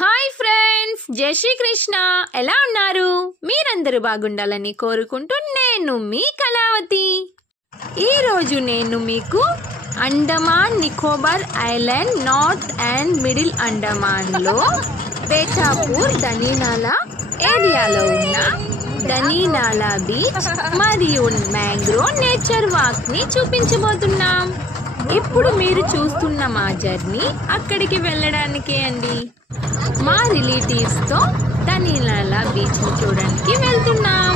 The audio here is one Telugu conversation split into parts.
హాయ్ ఫ్రెండ్స్, జై శ్రీ కృష్ణ. ఎలా ఉన్నారు? మీరందరూ బాగుండాలని కోరుకుంటూ నేను మీ కళావతి. ఈరోజు నేను మీకు Andaman Nicobar island north and middle అండమాన్లో బేటాపూర్ ధనీనాలా ఏరియాలో ఉన్న ధనీనాలా బీచ్ మరియు మ్యాంగ్రోవ్ నేచర్ వాక్ని చూపించబోతున్నాం. ఇప్పుడు మీరు చూస్తున్న మా జర్నీ అక్కడికి వెళ్ళడానికే అండి. మా రిలేటివ్స్తో ధనీనాలా బీచ్ని చూడడానికి వెళ్తున్నాం.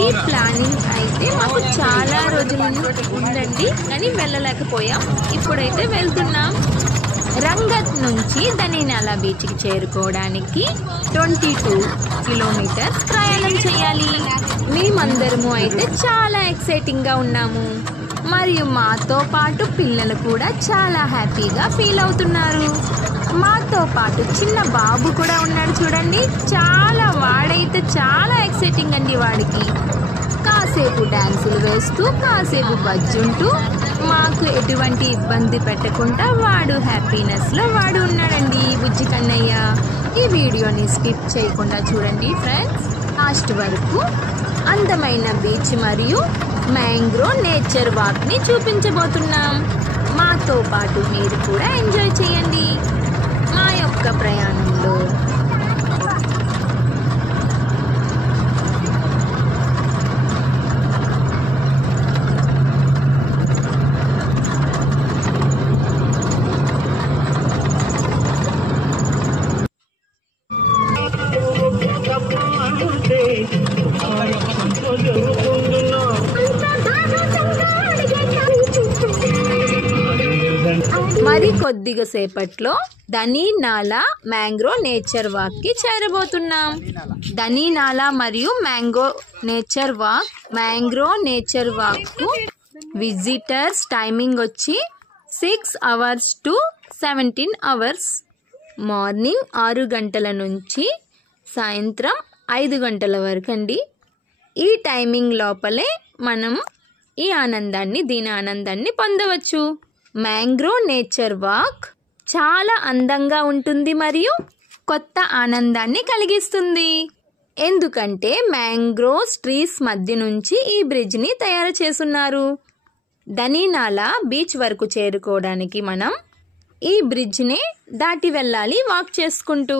ఈ ప్లానింగ్ అయితే మాకు చాలా రోజుల నుంచి ఉందండి, కానీ వెళ్ళలేకపోయాం. ఇప్పుడైతే వెళ్తున్నాం. రంగత్ నుంచి ధనీనాలా బీచ్కి చేరుకోవడానికి 22 కిలోమీటర్స్ ప్రయాణం చేయాలి. మేమందరము అయితే చాలా ఎక్సైటింగ్గా ఉన్నాము. మరియు మాతో పాటు పిల్లలు కూడా చాలా హ్యాపీగా ఫీల్ అవుతున్నారు. మాతో పాటు చిన్న బాబు కూడా ఉన్నాడు చూడండి. వాడైతే చాలా ఎక్సైటింగ్ అండి. వాడికి కాసేపు డాన్సులు వేస్తూ కాసేపు బజ్జుంటూ మాకు ఎటువంటి ఇబ్బంది పెట్టకుండా వాడు హ్యాపీనెస్లో వాడు ఉన్నాడండి. బుజ్జి కన్నయ్య. ఈ వీడియోని స్కిప్ చేయకుండా చూడండి ఫ్రెండ్స్, లాస్ట్ వరకు. అందమైన బీచ్ మరియు మ్యాంగ్రోవ్ నేచర్ వాక్ని చూపించబోతున్నాం. మాతో పాటు మీరు కూడా ఎంజాయ్ చేయండి మా యొక్క ప్రయాణంలో. మరి కొద్దిగా సేపట్లో ధనీనాలా మ్యాంగ్రోవ్ నేచర్ వాక్ కి చేరబోతున్నాం. ధనీనాలా మరియు మ్యాంగ్రోవ్ నేచర్ వాక్ కు విజిటర్స్ టైమింగ్ వచ్చి 6 hours to 17 hours. మార్నింగ్ 6 గంటల నుంచి సాయంత్రం 5 గంటల వరకు అండి. ఈ టైమింగ్ లోపలే మనం దీని ఆనందాన్ని పొందవచ్చు. మ్యాంగ్రోవ్ నేచర్ వాక్ చాలా అందంగా ఉంటుంది మరియు కొత్త ఆనందాన్ని కలిగిస్తుంది. ఎందుకంటే మ్యాంగ్రోవ్ ట్రీస్ మధ్య నుంచి ఈ బ్రిడ్జ్ని తయారు చేస్తున్నారు. ధనీనాలా బీచ్ వరకు చేరుకోవడానికి మనం ఈ బ్రిడ్జ్ని దాటి వెళ్ళాలి వాక్ చేసుకుంటూ.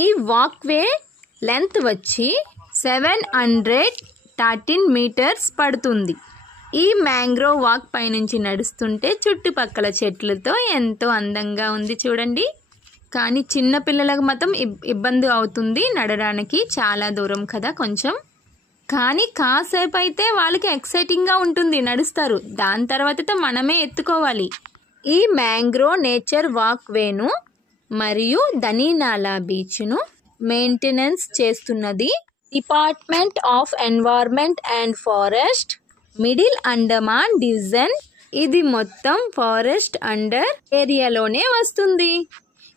ఈ వాక్వే లెంత్ వచ్చి 713 మీటర్స్ పడుతుంది. ఈ మ్యాంగ్రోవ్ వాక్ పైనుంచి నడుస్తుంటే చుట్టుపక్కల చెట్లతో ఎంతో అందంగా ఉంది చూడండి. కానీ చిన్న పిల్లలకు మాత్రం ఇబ్బంది అవుతుంది నడడానికి, చాలా దూరం కదా కొంచెం. కానీ కాసేపు అయితే వాళ్ళకి ఎక్సైటింగ్గా ఉంటుంది, నడుస్తారు. దాని తర్వాత మనమే ఎత్తుకోవాలి. ఈ మ్యాంగ్రోవ్ నేచర్ వాక్ వేను మరియు ధనీనాలా బీచ్ను మెయింటెనెన్స్ చేస్తున్నది department of environment and forest, middle Andaman division. ఇది మొత్తం ఫారెస్ట్ అండర్ ఏరియాలోనే వస్తుంది.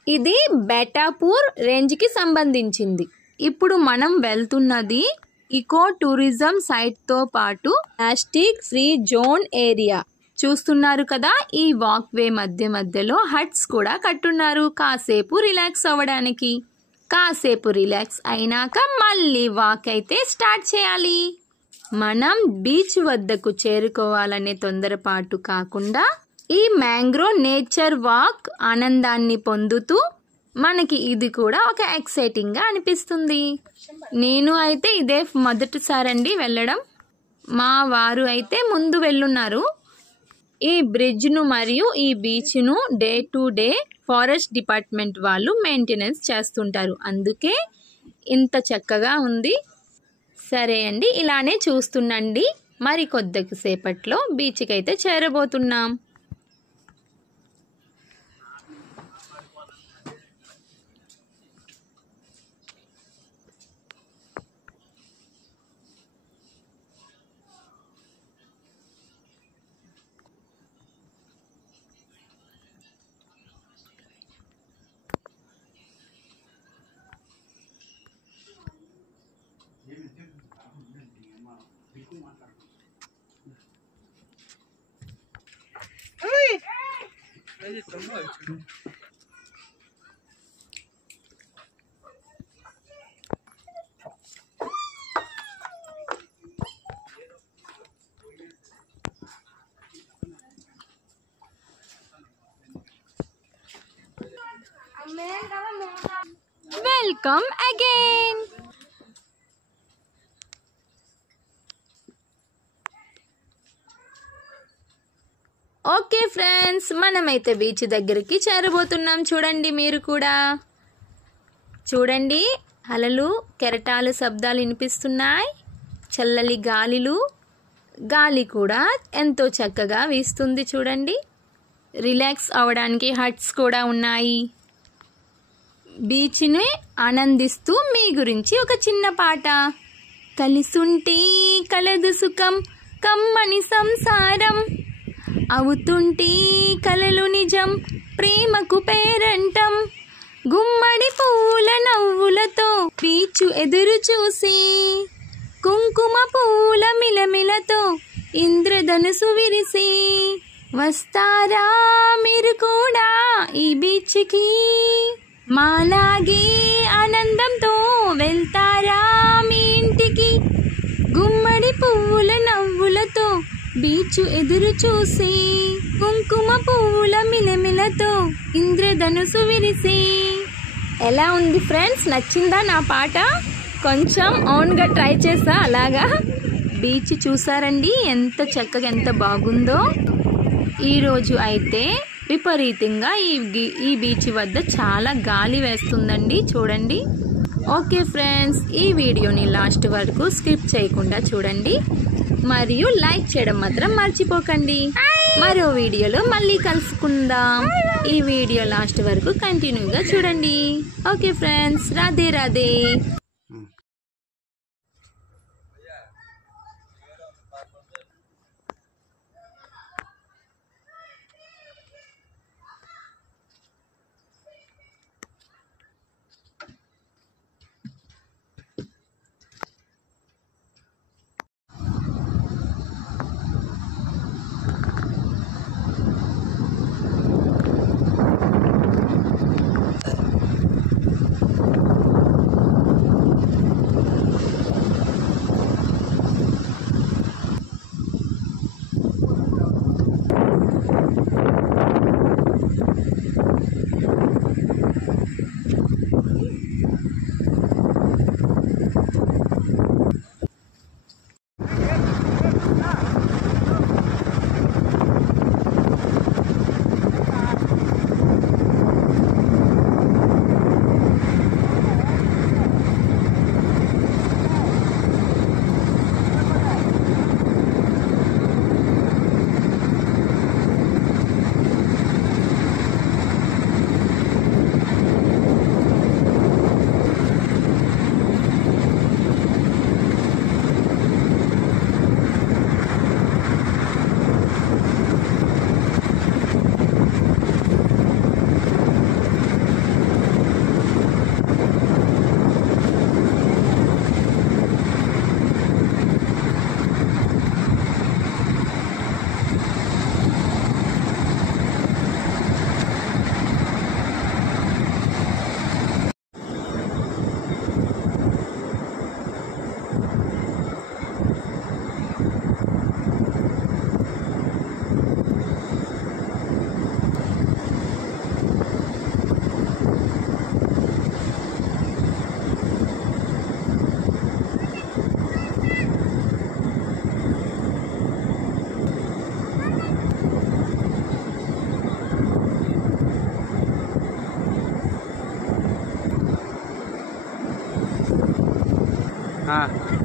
ఇది బేటాపూర్ రేంజ్కి సంబంధించింది. ఇప్పుడు మనం వెళ్తున్నది ఇకో టూరిజం సైట్తో పాటు ప్లాస్టిక్ ఫ్రీ జోన్ ఏరియా. చూస్తున్నారు కదా, ఈ వాక్వే మధ్యలో హట్స్ కూడా కట్టున్నారు కాసేపు రిలాక్స్ అవ్వడానికి. కాసేపు రిలాక్స్ అయినాక మళ్ళీ వాక్ అయితే స్టార్ట్ చేయాలి. మనం బీచ్ వద్దకు చేరుకోవాలనే తొందరపాటు కాకుండా ఈ మ్యాంగ్రోవ్ నేచర్ వాక్ ఆనందాన్ని పొందుతూ మనకి ఇది కూడా ఒక ఎక్సైటింగ్గా అనిపిస్తుంది. నేను అయితే ఇదే మొదటిసారండి వెళ్ళడం. మా వారు అయితే ముందు వెళ్ళున్నారు. ఈ బ్రిడ్జ్ను మరియు ఈ బీచ్ను day to day forest department వాళ్ళు మెయింటెనెన్స్ చేస్తుంటారు. అందుకే ఇంత చక్కగా ఉంది. సరే అండి, ఇలానే చూస్తుండండి. మరి కొద్దిగా సేపట్లో బీచ్కి అయితే చేరబోతున్నాం. Welcome again. ఓకే ఫ్రెండ్స్, మనమైతే బీచ్ దగ్గరికి చేరబోతున్నాం. చూడండి, మీరు కూడా చూడండి. అలలు, కెరటాలు శబ్దాలు వినిపిస్తున్నాయి. చల్లని గాలి కూడా ఎంతో చక్కగా వీస్తుంది. చూడండి, రిలాక్స్ అవడానికి హట్స్ కూడా ఉన్నాయి. బీచ్ని ఆనందిస్తూ మీ గురించి ఒక చిన్న పాట. కలిసుంటే కలదు సుఖం, కమ్మని సంసారం, అవుతుంటే కలలు నిజం, ప్రేమకు పేరంటం. గుమ్మడి పూల నవ్వులతో బీచు ఎదురు చూసి, కుంకుమ పూల మిలమిలతో ఇంద్రధనుసు విరిసి, వస్తారా మీరు కూడా ఈ బీచ్కి, మాలాగే ఆనందంతో వెళ్తారా మీ ఇంటికి. గుమ్మడి పువ్వుల నవ్వులతో బీచు ఎదురు చూసి, కుంకుమ పువ్వుల మిలమిలతో ఇంద్రధనుసు విరిసి. ఎలా ఉంది ఫ్రెండ్స్, నచ్చిందా నా పాట? కొంచెం ఓన్గా ట్రై చేసా అలాగా. బీచ్ చూసారండి ఎంత చక్కగా, ఎంత బాగుందో. ఈరోజు అయితే విపరీతంగా ఈ బీచ్ వద్ద చాలా గాలి వేస్తుందండి, చూడండి. ఓకే ఫ్రెండ్స్, ఈ వీడియోని లాస్ట్ వరకు స్కిప్ చేయకుండా చూడండి, మరియు లైక్ చేయడం మాత్రం మర్చిపోకండి. మరో వీడియోలో మళ్ళీ కలుసుకుందాం. ఈ వీడియో లాస్ట్ వరకు కంటిన్యూగా చూడండి. Okay friends, Radhe Radhe. हाँ